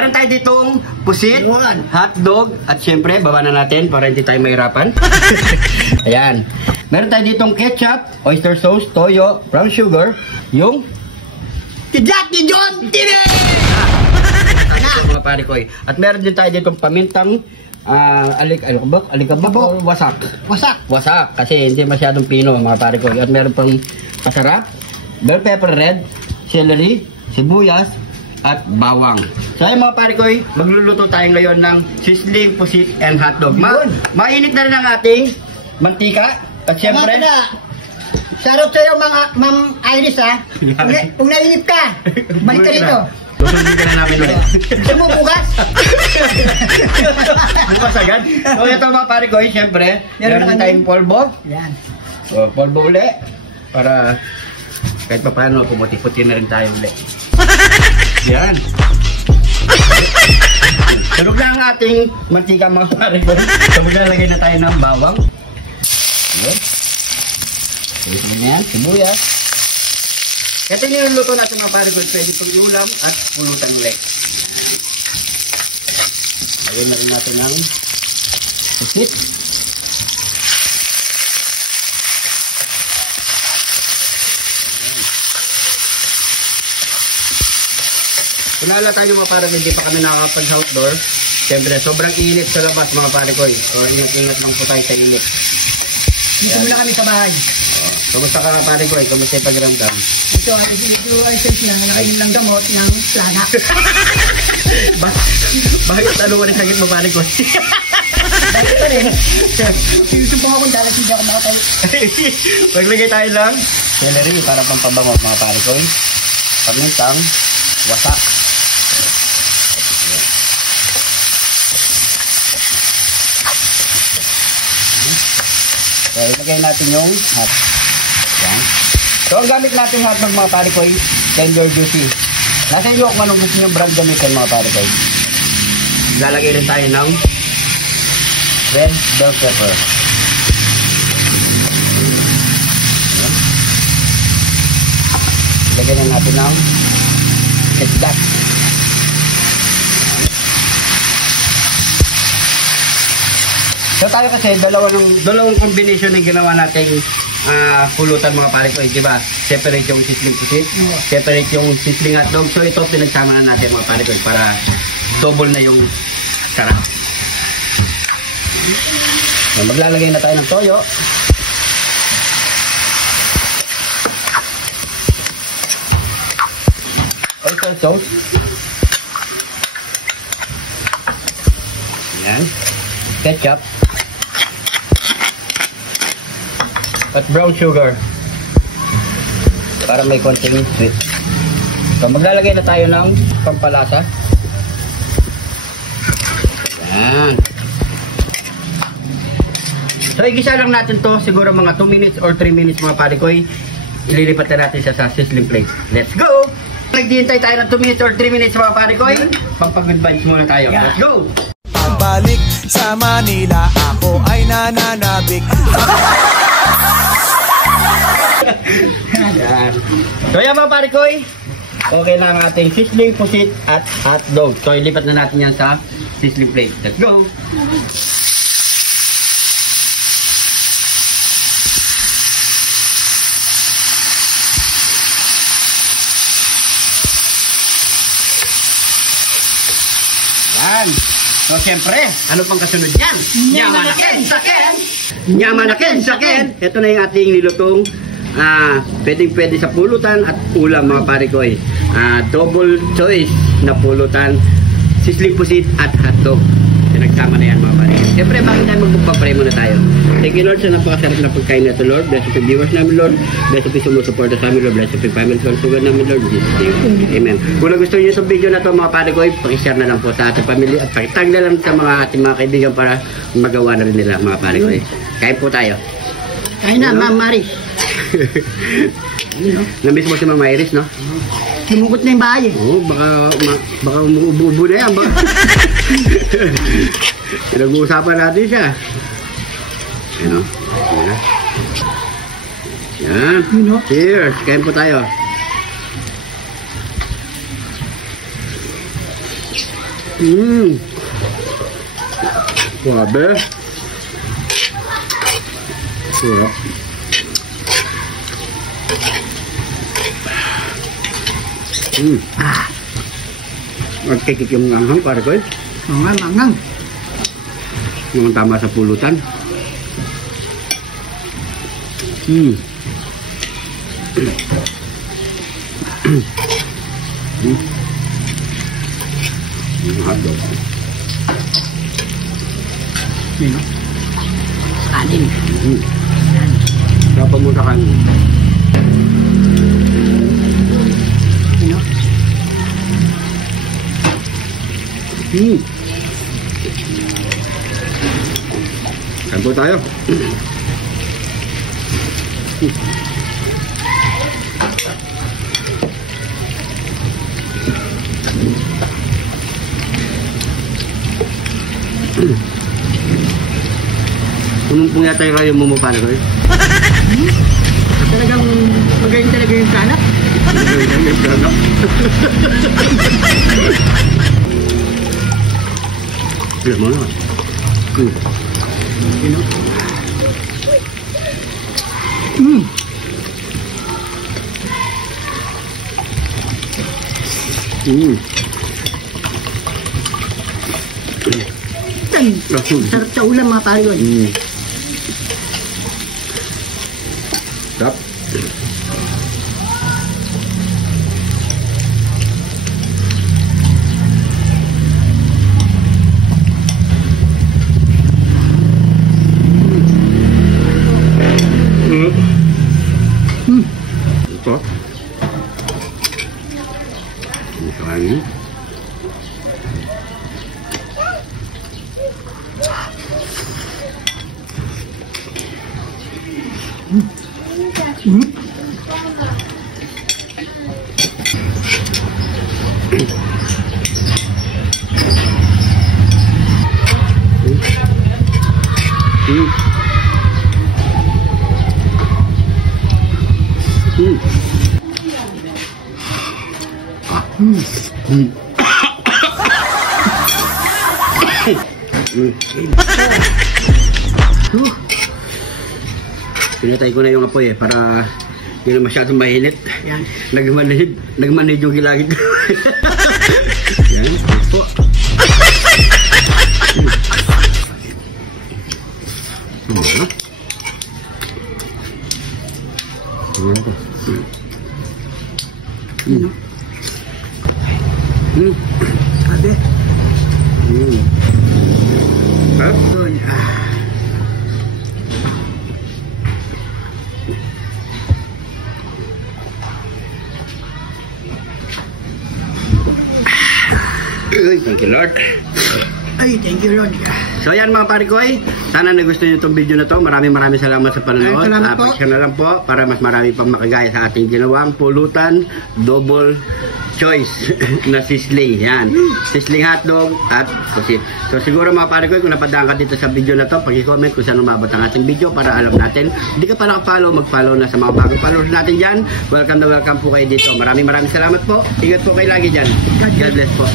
Meron tayo ditong pusit, hotdog, at syempre, baba na natin para hindi tayo mahirapan. Ayan. Meron tayo ditong ketchup, oyster sauce, toyo, brown sugar, yung Kidlat ni John Tine! Mga pare ko eh. At meron din tayo ditong pamintang alikabok o wasak. Wasak kasi hindi masyadong pino mga pare ko. At meron pang pasarap, bell pepper red, celery, sibuyas, at bawang. So ayun mga pare ko, magluluto tayo ngayon ng sizzling pusit and hotdog. Mainit na rin ang ating mantika. At syempre, sarot sa'yo Ma'am Iris ha. Kung nainip ka, balik ka dito. Susundin ka na namin ulit. Gusto mo bukas? Bukas agad? So ito mga pare ko, syempre, meron tayong polvo. Yan. O, polvo ulit. Para kahit pa paano, pumuti-puti na rin tayo ulit. Yan. Sunog na ang ating mantika mga pare ko. So maglalagay na tayo ng bawang. Yan. Ito na yan, sibuyas. Ito yung niluluto natin mga pare ko. Pwede pang ulam at pulutan ulit. Lagyan na rin natin ng pusit. Kulala tayo mga pare ko, hindi pa kami nakakapag-outdoor. Siyempre, sobrang init sa labas mga pare ko. O ingat-ingat lang po tayo sa init. Dito muna kami sa bahay. Kamusta ka nga pare ko? Kamusta yung pagramdam? Ito ay sense na nakainom ng gamot ng plana. Bakit ano mo rin sakit mo pare ko? Bakit pa rin? Sinusumpong akong dalat hindi ako makatayo. Maglagay tayo lang celery para pampabango mga pare ko. Pamintang wasak. So, ilagay natin yung hot. Yan. So, ang gamit natin hotdog mga pare ko ay tender juicy. Nasa inyo kung anong gusto nyo brand gamitin mga pare ko. Lalagay rin tayo ng red bell pepper. Yan. Ilagay na natin ng ketchup. So tayo kasi dalawang combination ng ginawa nating pulutan mga pare ko, di ba? Separate yung sizzling pusit, separate yung sizzling hotdog. So ito pinagsama na natin mga pare ko para double na yung sarap. So, maglalagay na tayo ng toyo. Oyster sauce. Yan. Ketchup. At brown sugar para may konting sweet. So maglalagay na tayo ng pampalasa. Yan. So igisa lang natin to siguro mga 2 minutes or 3 minutes mga pare ko. Ililipat na natin siya sa sizzling plate. Let's go! Naghihintay tayo ng 2 minutes or 3 minutes mga pare ko. Pampag-good vibes muna tayo. Let's go! Balik sa Manila, ako ay nananabik. Yan. So yan mga pare ko, okay na ang ating sizzling pusit at hotdog. So ilipat na natin yan sa sizzling plate. Let's go! Yan. So siyempre, ano pang kasunod yan? Nyamanaken saken! Nyamanaken saken! Ito na yung ating nilutong pwede sa pulutan at ulam mga pare ko double choice na pulutan, sizzling pusit at hotdog. Pinagsama na yan mga pare. Siyempre bakit tayo magpapapray muna tayo. Thank you Lord sa napakasarap na pagkain na ito Lord. Bless you viewers namin Lord. Bless you sumusuporta sa amin Lord. Bless you family sugar namin Lord. Amen. Kung gusto niyo sa video na ito mga pare ko, pakishare na lang po sa ating pamilya at pakitag na lang sa ating mga kaibigan para magawa na rin nila mga pare ko. Kain po tayo. Kain na Ma'am Maris. Namiss mo si Ma'am Iris, no? Lumukot na yung bahay. Oo, baka umuubo na yan. Pinag-uusapan natin siya. Ano? Yan. Cheers. Kain po tayo. Grabe. Sarap. Magkikik yung anghang para ko eh. Mangang. Yung tama sa pulutan. Hotdog. Sino? Anin. Dapat mo kan. Sino? Kain po tayo. Punong-pung yata yung kayo mumupana ko eh. Talagang magaling talaga yung salap. Alam mo na. Sino? Sarap sa ulam mga pare ko. Sarap. Ito. Ini kali. Pinatay ko na yung apoy eh para hindi na masyadong mainit. Yan. Nagmanid yung gilagid. Yan, po. Sabi. Sarap. Doon. Thank you, Lord. Ay, thank you, Lord. So yan mga pare ko sana nagustuhan nyo itong video na to. Maraming salamat sa panonood. Ay, salamat po. Pasya na lang po para mas marami pang makagaya sa ating ginawang pulutan double choice na sisling. Yan. Sisling hotdog at pusit. So siguro mga pare ko kung napadaan ka dito sa video na to, pag-comment kung saan umabot ang ating video para alam natin. Hindi ka pa nakapollow, mag-follow na sa mga bagong followers natin dyan. Welcome na welcome po kayo dito. Maraming salamat po. Ingat po kayo lagi dyan. God bless po.